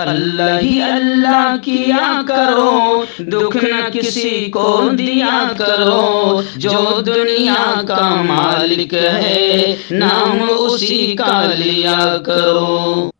اللہ ہی اللہ کیا کرو، دکھ نہ کسی کو دیا کرو، جو دنیا کا مالک ہے نام اسی کا لیا کرو۔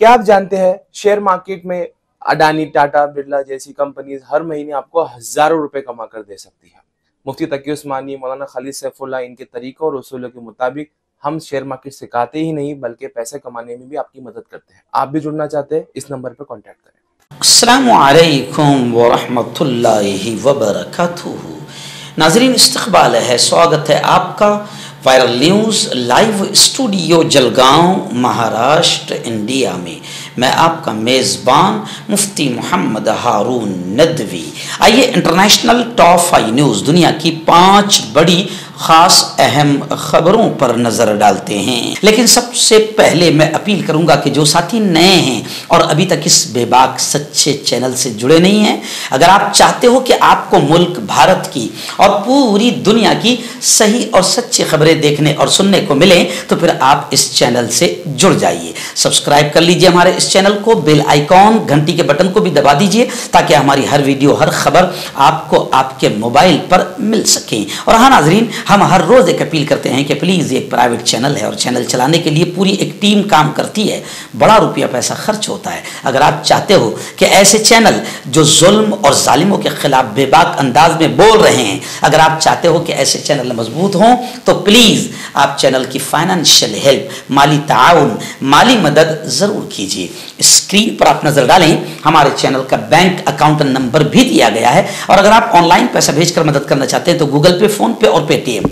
کیا آپ جانتے ہیں شیئر مارکیٹ میں اڈانی، ٹاٹا، برلا جیسی کمپنیز ہر مہینے آپ کو ہزاروں روپے کما کر دے سکتی ہے۔ مفتی تقی عثمانی، مولانا خالد سیف اللہ، ان کے طریقوں اور اصولوں کے مطابق ہم شیئر مارکیٹ سکھاتے ہی نہیں بلکہ پیسے کمانے میں بھی آپ کی مدد کرتے ہیں۔ آپ بھی جڑنا چاہتے ہیں اس نمبر پر کانٹیکٹ کریں۔ السلام علیکم ورحمۃ اللہ وبرکاتہ۔ ناظرین، استقبال ہے، سواگت ہے آپ کا viral news live studio Jalgaon, Maharashtra, India میں۔ میں آپ کا میزبان مفتی محمد ہارون ندوی۔ آئیے انٹرنیشنل ٹاپ 5 نیوز، دنیا کی 5 بڑی خاص اہم خبروں پر نظر ڈالتے ہیں۔ لیکن سب سے پہلے میں اپیل کروں گا کہ جو ساتھی نئے ہیں اور ابھی تک اس بے باک سچے چینل سے جڑے نہیں ہیں، اگر آپ چاہتے ہو کہ آپ کو ملک بھارت کی اور پوری دنیا کی صحیح اور سچی خبریں دیکھنے اور سننے کو ملیں تو پھر آپ اس چینل سے جڑ جائیے۔ سبسکرائب کر لیجئے ہمارے اس چینل کو، بیل آئیکن گھنٹی کے بٹن کو بھی دبا دیجئے تاکہ ہماری ہر ویڈیو، ہر خبر آپ کو آپ کے موبائل پر مل سکیں۔ اور ہاں ناظرین، ہم ہر روز ایک اپیل کرتے ہیں کہ پلیز، یہ ایک پرائیویٹ چینل ہے اور چینل چلانے کے لیے پوری ایک ٹیم کام کرتی ہے، بڑا روپیہ پیسہ خرچ ہوتا ہے۔ اگر آپ چاہتے ہو کہ ایسے چینل جو ظلم اور ظالموں کے خلاف بے باک انداز میں بول رہے ہیں، اگر آپ چاہتے ہو کہ ایسے چینل مضبوط ہوں تو پلیز آپ چینل کی فائنینشیل ہیلپ، مالی تعاون، مالی مدد ضرور کیجیے۔ اسکرین پر آپ نظر ڈالیں، ہمارے چینل کا بینک اکاؤنٹ نمبر بھی دیا گیا ہے، اور اگر آپ آن لائن پیسہ بھیج کر مدد کرنا چاہتے ہیں تو گوگل پے، فون پے اور پے ٹی ایم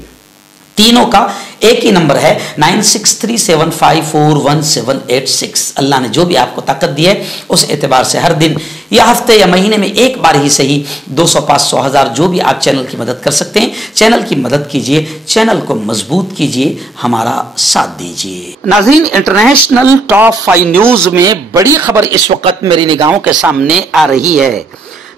تینوں کا ایک ہی نمبر ہے 9637541786۔ اللہ نے جو بھی آپ کو طاقت دی ہے اس اعتبار سے ہر دن یا ہفتے یا مہینے میں ایک بار ہی صحیح 200، 500، 1000 جو بھی آپ چینل کی مدد کر سکتے ہیں، چینل کی مدد کیجئے، چینل کو مضبوط کیجئے، ہمارا ساتھ دیجئے۔ ناظرین، انٹرنیشنل ٹاپ 5 نیوز میں بڑی خبر اس وقت میری نگاہوں کے سامنے آ رہی ہے۔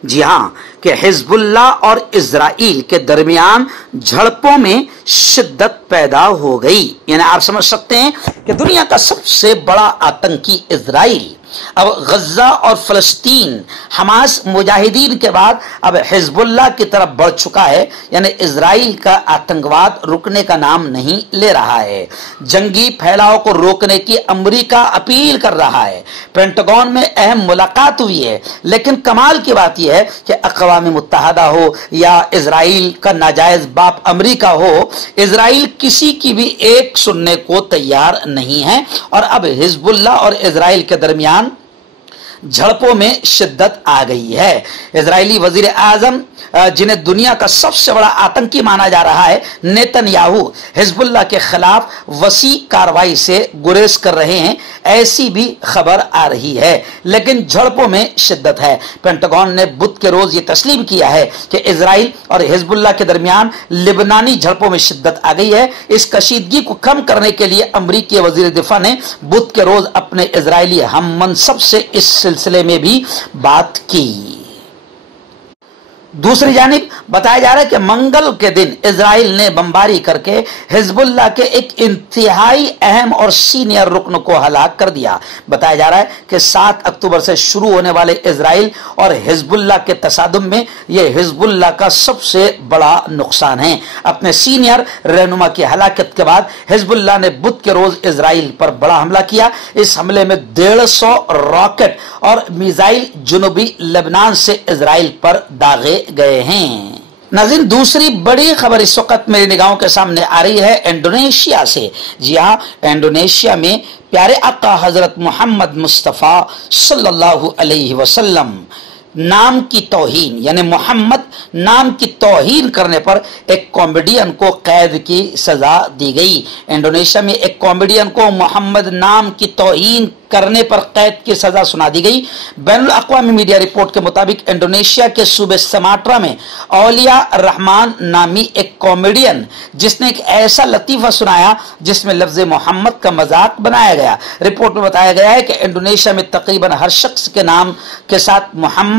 جی ہاں، کہ حزب اللہ اور اسرائیل کے درمیان جھڑپوں میں شدت پیدا ہو گئی۔ یعنی آپ سمجھ سکتے ہیں کہ دنیا کا سب سے بڑا آتنکی اسرائیل اب غزہ اور فلسطین، حماس مجاہدین کے بعد اب حزب اللہ کی طرف بڑھ چکا ہے۔ یعنی اسرائیل کا آتنکواد رکنے کا نام نہیں لے رہا ہے۔ جنگی پھیلاؤ کو روکنے کی امریکہ اپیل کر رہا ہے۔ پینٹاگون میں اہم ملاقات ہوئی ہے، لیکن کمال کی بات یہ ہے کہ اقوام متحدہ ہو یا اسرائیل کا ناجائز باپ امریکہ ہو، اسرائیل کسی کی بھی ایک سننے کو تیار نہیں ہے، اور اب حزب اللہ اور اسرائیل کے درمیان جھڑپوں میں شدت آ گئی ہے۔ اسرائیلی وزیر اعظم، جنہیں دنیا کا سب سے بڑا آتنکی مانا جا رہا ہے، نیتن یاہو، حزب اللہ کے خلاف وسیع کارروائی سے گریز کر رہے ہیں، ایسی بھی خبر آ رہی ہے۔ لیکن جھڑپوں میں شدت ہے۔ پینٹاگون نے بدھ کے روز یہ تسلیم کیا ہے کہ اسرائیل اور حزب اللہ کے درمیان لبنانی جھڑپوں میں شدت آ گئی ہے۔ اس کشیدگی کو کم کرنے کے لیے امریکی وزیر دفاع نے بدھ کے روز اپنے اسرائیلی ہم منصب سے اس سلسلے میں بھی بات کی۔ دوسری جانب بتایا جا رہا ہے کہ منگل کے دن اسرائیل نے بمباری کر کے حزب اللہ کے ایک انتہائی اہم اور سینئر رکن کو ہلاک کر دیا۔ بتایا جا رہا ہے کہ 7 اکتوبر سے شروع ہونے والے اسرائیل اور حزب اللہ کے تصادم میں یہ حزب اللہ کا سب سے بڑا نقصان ہے۔ اپنے سینئر رہنما کی ہلاکت کے بعد حزب اللہ نے بدھ کے روز اسرائیل پر بڑا حملہ کیا۔ اس حملے میں 150 راکٹ اور میزائل جنوبی لبنان سے اسرائیل پر داغے گئے ہیں۔ ناظرین، دوسری بڑی خبر اس وقت میری نگاہوں کے سامنے آ رہی ہے انڈونیشیا سے۔ جی ہاں، انڈونیشیا میں پیارے آقا حضرت محمد مصطفیٰ صلی اللہ علیہ وسلم نام کی توہین، یعنی محمد نام کی توہین کرنے پر ایک کامیڈین کو قید کی سزا دی گئی۔ انڈونیشیا میں ایک کامیڈین کو محمد نام کی توہین کرنے پر قید کی سزا سنا دی گئی۔ بین الاقوامی میڈیا رپورٹ کے مطابق انڈونیشیا کے صوبے سماٹرا میں اولیاء الرحمان نامی ایک کامیڈین، جس نے ایک ایسا لطیفہ سنایا جس میں لفظ محمد کا مذاق بنایا گیا۔ رپورٹ میں بتایا گیا ہے کہ انڈونیشیا میں تقریباً ہر شخص کے نام کے ساتھ محمد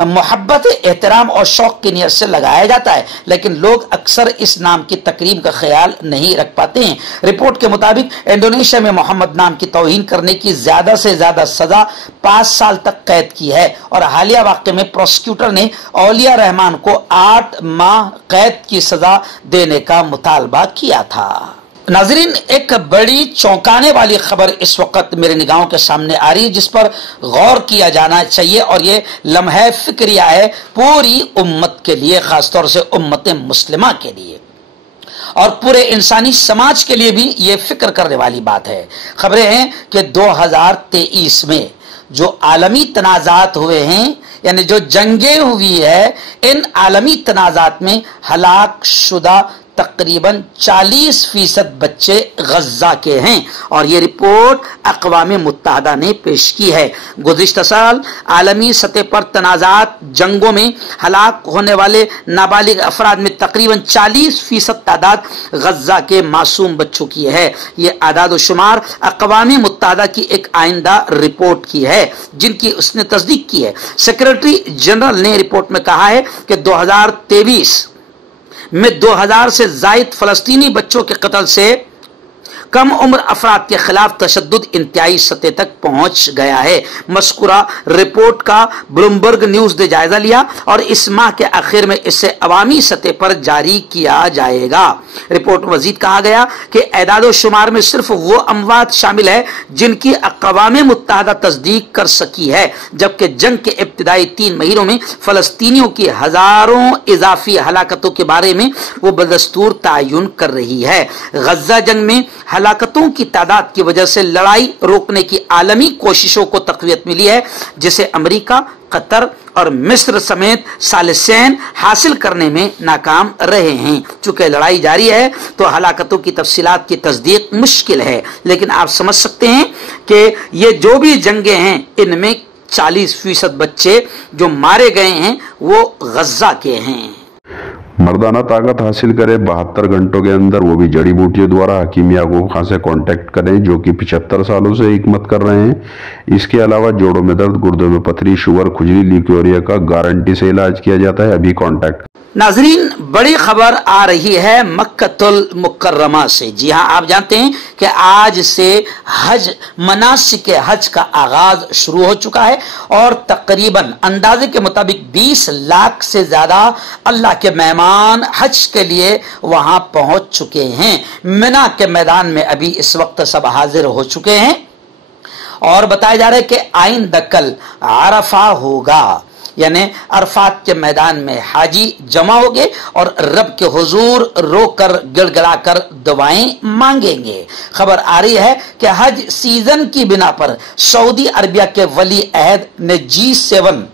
मोहब्बत, एहतराम और शौक की नियत से लगाया जाता है, लेकिन लोग अक्सर इस नाम की तकरीब का ख्याल नहीं रख पाते हैं। रिपोर्ट के मुताबिक इंडोनेशिया में मोहम्मद नाम की तौहीन करने की ज्यादा से ज्यादा सजा 5 साल तक कैद की है और हालिया वाक़े में प्रोसिक्यूटर ने औलिया रहमान को 8 माह कैद की सजा देने का मुतालबा किया था। नाजरीन, एक बड़ी चौंकाने वाली खबर इस वक्त मेरे निगाहों के सामने आ रही है जिस पर गौर किया जाना चाहिए, और ये लम्हे फिक्रिया है पूरी उम्मत के लिए, खासतौर से उम्मत मुस्लिमा के लिए और पूरे इंसानी समाज के लिए भी ये फिक्र करने वाली बात है। खबरें हैं कि 2023 में जो आलमी तनाज़ात हुए हैं, यानी जो जंगें हुई है, इन आलमी तनाज़ात में हलाक शुदा तकरीबन 40% बच्चे गज्जा के हैं और ये रिपोर्ट अक़वाम मुत्तहदा ने पेश की है। गुज़िश्ता साल आलमी सतह पर तनाज़ात जंगों में हलाक होने वाले नाबालिग अफराद में तकरीबन 40% तादाद गज्जा के मासूम बच्चों की है। ये आदाद शुमार अक़वाम मुत्तहदा की एक आइंदा रिपोर्ट की है जिनकी उसने तस्दीक की है। सेक्रेटरी जनरल ने रिपोर्ट में कहा है कि 2023 में 2000 से ज़ायद फलस्तीनी बच्चों के कत्ल से कम उम्र अफराद के खिलाफ तशद्दुद इंतहाई सतह तक पहुंच गया है। मस्कुरा रिपोर्ट का ब्लूमबर्ग न्यूज ने जायजा लिया और इस माह के आखिर में इसे अवामी सतह पर जारी किया जाएगा। रिपोर्ट में मजीद कहा गया कि एदादो शुमार में सिर्फ वो अमवात शामिल है जिनकी अक़वाम मुत्तहदा तस्दीक कर सकी है, जबकि जंग के इब्तिदाई 3 महीनों में फलस्तीनियों की हजारों इजाफी हलाकतों के बारे में वो बदस्तूर तायुन कर रही है। गज्जा जंग में हलाकतों की तादाद की वजह से लड़ाई रोकने की आलमी कोशिशों को तक़वियत मिली है, जिसे अमेरिका, कतर और मिस्र समेत सालिसैन हासिल करने में नाकाम रहे हैं। चूंकि लड़ाई जारी है तो हलाकतों की तफसीलात की तस्दीक मुश्किल है, लेकिन आप समझ सकते हैं कि ये जो भी जंगें हैं इनमें 40% बच्चे जो मारे गए हैं वो गज्जा के हैं। मर्दाना ताकत हासिल करे 72 घंटों के अंदर, वो भी जड़ी बूटियों द्वारा। हकीम याकूब खान से कांटेक्ट करें जो कि 75 सालों से हिकमत कर रहे हैं। इसके अलावा जोड़ों में दर्द, गुर्दों में पथरी, शुगर, खुजली, ल्यूकेरिया का गारंटी से इलाज किया जाता है। अभी कांटेक्ट। नाजरीन, बड़ी खबर आ रही है मक्कतुल मुकर्रमा से। जी हाँ, आप जानते हैं कि आज से हज, मनासिक हज का आगाज शुरू हो चुका है और तकरीबन अंदाजे के मुताबिक 20 लाख से ज्यादा अल्लाह के मेहमान हज के लिए वहां पहुंच चुके हैं। मिना के मैदान में अभी इस वक्त सब हाजिर हो चुके हैं और बताया जा रहा है कि आइंदा कल अरफा होगा, यानी अरफात के मैदान में हाजी जमा होंगे और रब के हुजूर रोकर गिड़गिड़ाकर दुआएं मांगेंगे। खबर आ रही है कि हज सीजन की बिना पर सऊदी अरबिया के वली अहद ने G7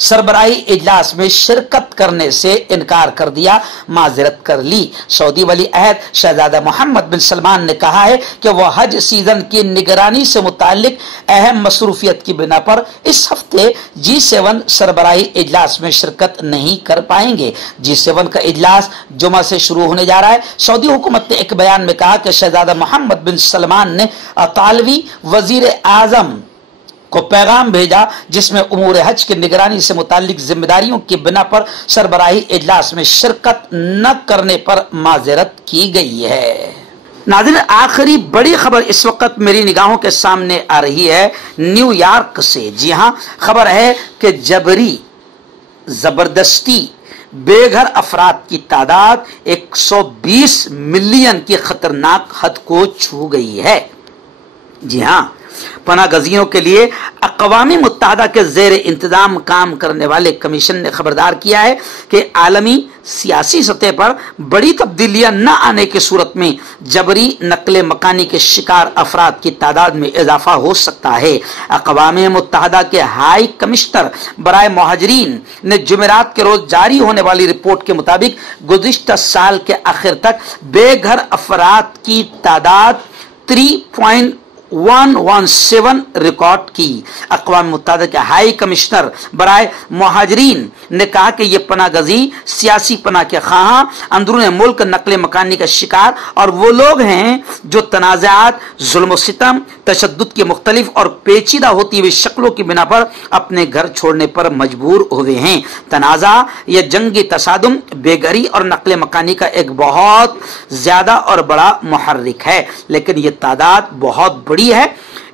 सरबराही इजलास में शिरकत करने से इनकार कर दिया, माजरत कर ली। सऊदी वली अहद शहजादा मोहम्मद बिन सलमान ने कहा है कि वह हज सीजन की निगरानी से मुतालिक अहम मसरूफियत की बिना पर इस हफ्ते G7 सरबराही इजलास में शिरकत नहीं कर पाएंगे। G7 का इजलास जुमा से शुरू होने जा रहा है। सऊदी हुकूमत ने एक बयान में कहा कि शहजादा मोहम्मद बिन सलमान ने अतालवी वजीर आजम को पैगाम भेजा जिसमें उमूर हज की निगरानी से मुतालिक जिम्मेदारियों की बिना पर सरबराही इजलास में शिरकत न करने पर माजरत की गई है। नाज़रीन, आखिरी बड़ी खबर इस वक्त मेरी निगाहों के सामने आ रही है न्यूयॉर्क से। जी हां, खबर है कि जबरी जबरदस्ती बेघर अफराद की तादाद 120 मिलियन की खतरनाक हद को छू गई है। जी हां, पनाह गज़ियों के लिए अक़वाम मुत्तहदा के ज़ेर इंतज़ाम काम करने वाले कमीशन ने खबरदार किया है कि आलमी सियासी सतह पर बड़ी तब्दीलियां न आने की सूरत में जबरी नकले मकानी के शिकार अफराद की तादाद में इजाफा हो सकता है। अक़वाम मुत्तहदा के हाई कमिश्नर बराए मुहाजिरीन ने जुमेरात के रोज जारी होने वाली रिपोर्ट के मुताबिक गुज़िश्ता साल के आखिर तक बेघर अफराद की तादाद 3.1 117 रिकॉर्ड की। अक़वाम मुत्तहिदा के हाई कमिश्नर बराए मुहाजिरीन ने कहा कि ये पनाह गजी सियासी पनाह के ख़्वाहां, अंदरून मुल्क नक़ल मकानी का शिकार और वो लोग हैं जो तनाज़ात, जुल्म सितम, तशद्दुद की मुख्तलिफ और पेचीदा होती हुई शक्लों की बिना पर अपने घर छोड़ने पर मजबूर हुए हैं। तनाज़ा या जंगी तसादुम, बेघरी और नक़ल मकानी का एक बहुत ज़्यादा और बड़ा मुहर्रिक है, लेकिन ये तादाद बहुत बड़ी है,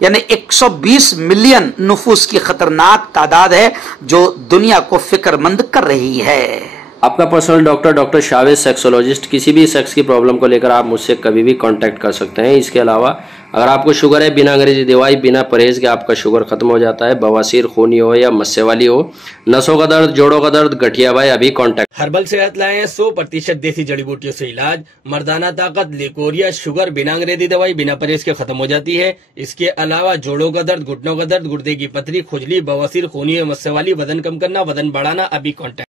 यानी 120 मिलियन नफूस की खतरनाक तादाद है जो दुनिया को फिक्रमंद कर रही है। आपका पर्सनल डॉक्टर शावेज सेक्सोलॉजिस्ट। किसी भी सेक्स की प्रॉब्लम को लेकर आप मुझसे कभी भी कांटेक्ट कर सकते हैं। इसके अलावा अगर आपको शुगर है, बिना अंग्रेजी दवाई, बिना परहेज के आपका शुगर खत्म हो जाता है, बवासीर, खूनी हो या मस्से वाली हो, नसों का दर्द, जोड़ों का दर्द, गठिया भाई, अभी कांटेक्ट। हर्बल सेहत लाए 100% देसी जड़ी बूटियों से इलाज, मर्दाना ताकत, लिकोरिया, शुगर बिना अंग्रेजी दवाई, बिना परहेज के खत्म हो जाती है। इसके अलावा जोड़ों का दर्द, घुटनों का दर्द, गुर्दे की पथरी, खुजली, बवासीर, खूनी या मस्से वाली, वजन कम करना, वजन बढ़ाना, अभी कांटेक्ट।